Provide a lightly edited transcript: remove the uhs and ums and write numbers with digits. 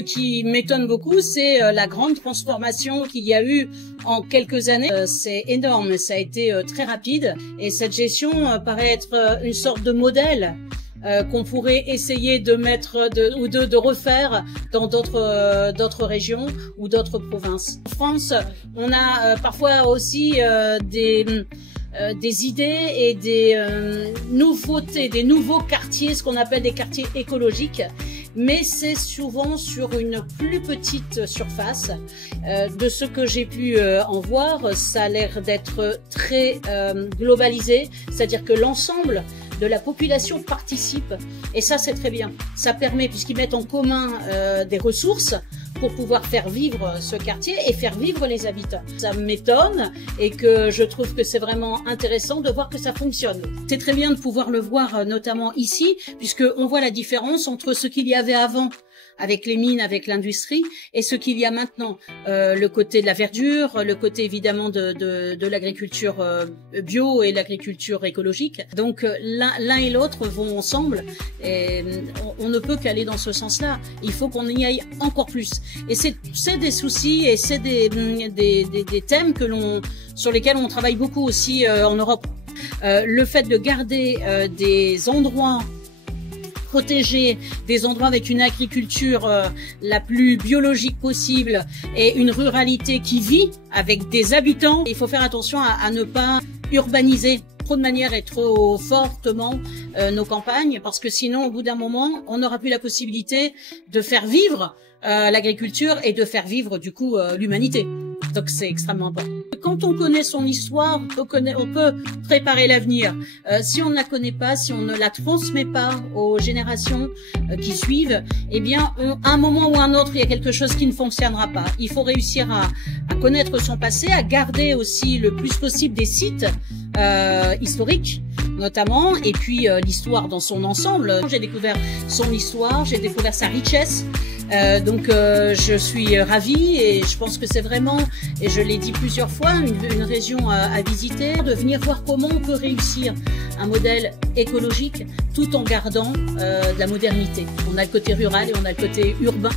Ce qui m'étonne beaucoup, c'est la grande transformation qu'il y a eu en quelques années. C'est énorme, ça a été très rapide et cette gestion paraît être une sorte de modèle qu'on pourrait essayer de mettre ou de refaire dans d'autres régions ou d'autres provinces. En France, on a parfois aussi des idées et des nouveautés, des nouveaux quartiers, ce qu'on appelle des quartiers écologiques, mais c'est souvent sur une plus petite surface. De ce que j'ai pu en voir, ça a l'air d'être très globalisé, c'est-à-dire que l'ensemble de la population participe, et ça c'est très bien. Ça permet, puisqu'ils mettent en commun des ressources, pour pouvoir faire vivre ce quartier et faire vivre les habitants. Ça m'étonne et que je trouve que c'est vraiment intéressant de voir que ça fonctionne. C'est très bien de pouvoir le voir notamment ici, puisqu'on voit la différence entre ce qu'il y avait avant avec les mines, avec l'industrie, et ce qu'il y a maintenant. Le côté de la verdure, le côté évidemment de l'agriculture bio et l'agriculture écologique. Donc l'un et l'autre vont ensemble et on ne peut qu'aller dans ce sens-là. Il faut qu'on y aille encore plus. Et c'est des soucis et c'est des thèmes sur lesquels on travaille beaucoup aussi en Europe. Le fait de garder des endroits protéger, des endroits avec une agriculture la plus biologique possible et une ruralité qui vit avec des habitants. Il faut faire attention à ne pas urbaniser trop de manière et trop fortement nos campagnes, parce que sinon, au bout d'un moment, on n'aura plus la possibilité de faire vivre l'agriculture et de faire vivre du coup l'humanité. Donc c'est extrêmement important. Quand on connaît son histoire, on peut préparer l'avenir. Si on ne la connaît pas, si on ne la transmet pas aux générations qui suivent, eh bien, à un moment ou à un autre, il y a quelque chose qui ne fonctionnera pas. Il faut réussir à connaître son passé, à garder aussi le plus possible des sites historiques, notamment, et puis l'histoire dans son ensemble. J'ai découvert son histoire, j'ai découvert sa richesse. Donc je suis ravie et je pense que c'est vraiment, et je l'ai dit plusieurs fois, une région à visiter, de venir voir comment on peut réussir un modèle écologique tout en gardant de la modernité. On a le côté rural et on a le côté urbain.